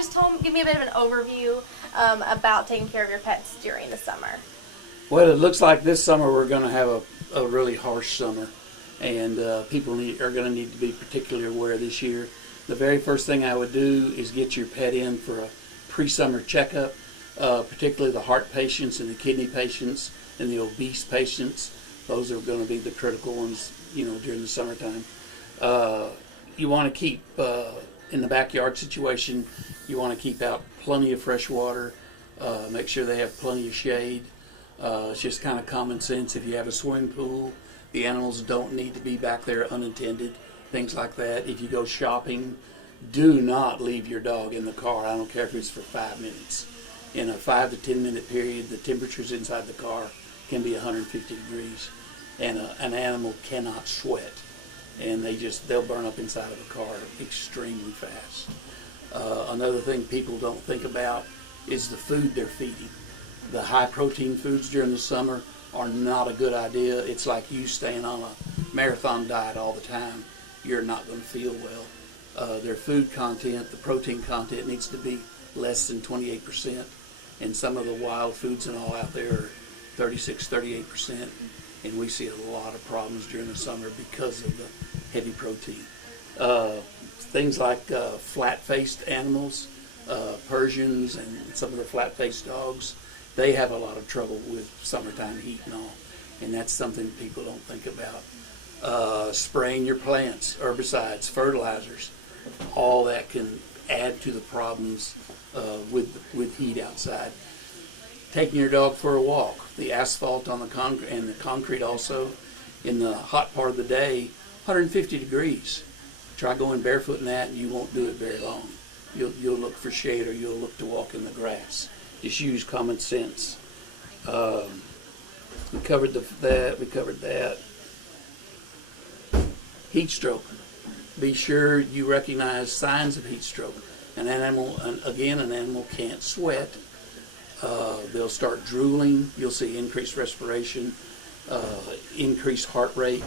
just give me a bit of an overview about taking care of your pets during the summer? Well, it looks like this summer we're going to have a really harsh summer, and people are going to need to be particularly aware this year. The very first thing I would do is get your pet in for a pre-summer checkup, particularly the heart patients and the kidney patients and the obese patients. Those are going to be the critical ones, during the summertime. You want to keep, in the backyard situation, you want to keep out plenty of fresh water, make sure they have plenty of shade. It's just kind of common sense. If you have a swimming pool, the animals don't need to be back there unattended, things like that. If you go shopping, do not leave your dog in the car. I don't care if it's for 5 minutes. In a 5 to 10 minute period, the temperatures inside the car can be 150 degrees, and an animal cannot sweat, and they'll burn up inside of a car extremely fast. Another thing people don't think about is the food they're feeding. The high protein foods during the summer are not a good idea. It's like you staying on a marathon diet all the time. You're not going to feel well. Their food content, the protein content, needs to be less than 28%, and some of the wild foods and all out there are 36, 38%, and we see a lot of problems during the summer because of the heavy protein. Things like flat-faced animals, Persians and some of the flat-faced dogs, they have a lot of trouble with summertime heat and all, and that's something people don't think about. Spraying your plants, herbicides, fertilizers, all that can add to the problems with heat outside. Taking your dog for a walk, the asphalt on the concrete and the concrete also, in the hot part of the day, 150 degrees. Try going barefoot in that, and you won't do it very long. You'll look for shade, or you'll look to walk in the grass. Just use common sense. We covered that. Heat stroke. Be sure you recognize signs of heat stroke. An animal can't sweat. They'll start drooling. You'll see increased respiration, increased heart rate,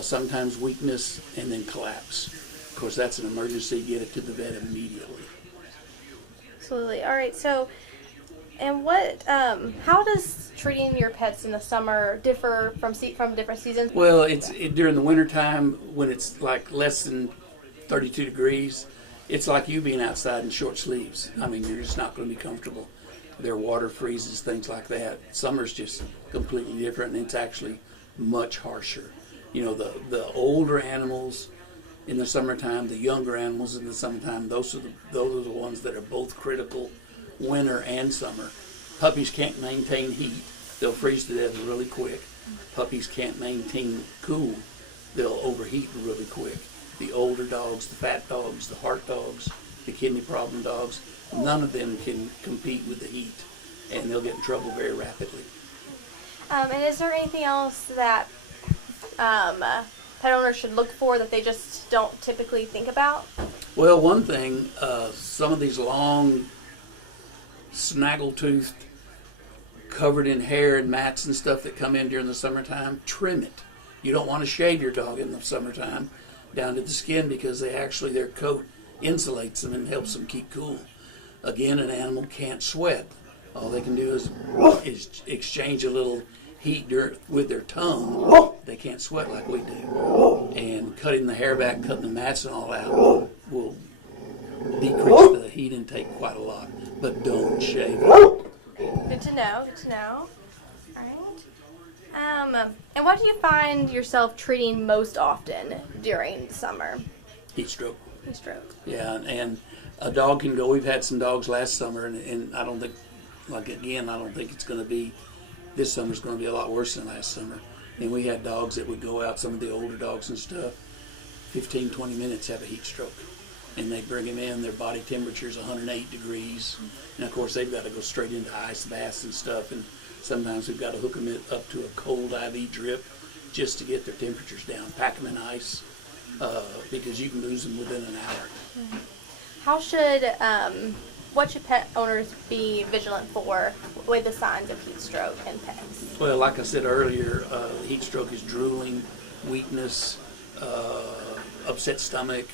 sometimes weakness, and then collapse. Of course, that's an emergency. Get it to the vet immediately. Absolutely. All right. So, and how does treating your pets in the summer differ from different seasons? Well, during the wintertime when it's like less than 32 degrees, it's like you being outside in short sleeves. I mean, you're just not going to be comfortable. Their water freezes, things like that. Summer's just completely different, and it's actually much harsher. The older animals in the summertime, the younger animals in the summertime, those are the ones that are both critical, winter and summer. Puppies can't maintain heat. They'll freeze to death really quick. Puppies can't maintain cool. They'll overheat really quick. The older dogs, the fat dogs, the heart dogs, the kidney problem dogs, none of them can compete with the heat, and they'll get in trouble very rapidly. And is there anything else that pet owners should look for that they just don't typically think about? Well, one thing, some of these long, snaggle-toothed, covered in hair and mats and stuff that come in during the summertime, trim it. You don't want to shave your dog in the summertime down to the skin, because their coat insulates them and helps them keep cool. Again, an animal can't sweat. All they can do is exchange a little heat with their tongue. They can't sweat like we do. And cutting the hair back, cutting the mats and all out will decrease the heat intake quite a lot. But don't shave it. Good to know. All right. And what do you find yourself treating most often during the summer? Heat stroke. Heat stroke. Yeah, and a dog can go. We've had some dogs last summer, and I don't think, it's going to be, this summer's going to be a lot worse than last summer. And we had dogs that would go out, some of the older dogs and stuff, 15, 20 minutes have a heat stroke. And they bring them in, their body temperature is 108 degrees. And of course, they've got to go straight into ice baths and stuff. And sometimes we've got to hook them up to a cold IV drip just to get their temperatures down. Pack them in ice, because you can lose them within an hour. What should pet owners be vigilant for with the signs of heat stroke in pets? Well, like I said earlier, heat stroke is drooling, weakness, upset stomach,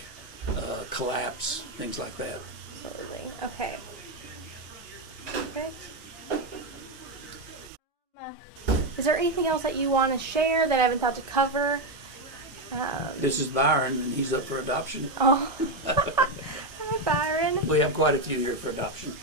collapse, things like that. Absolutely. there anything else that you want to share that I haven't thought to cover? This is Byron, and he's up for adoption. Oh, hi Byron. We have quite a few here for adoption.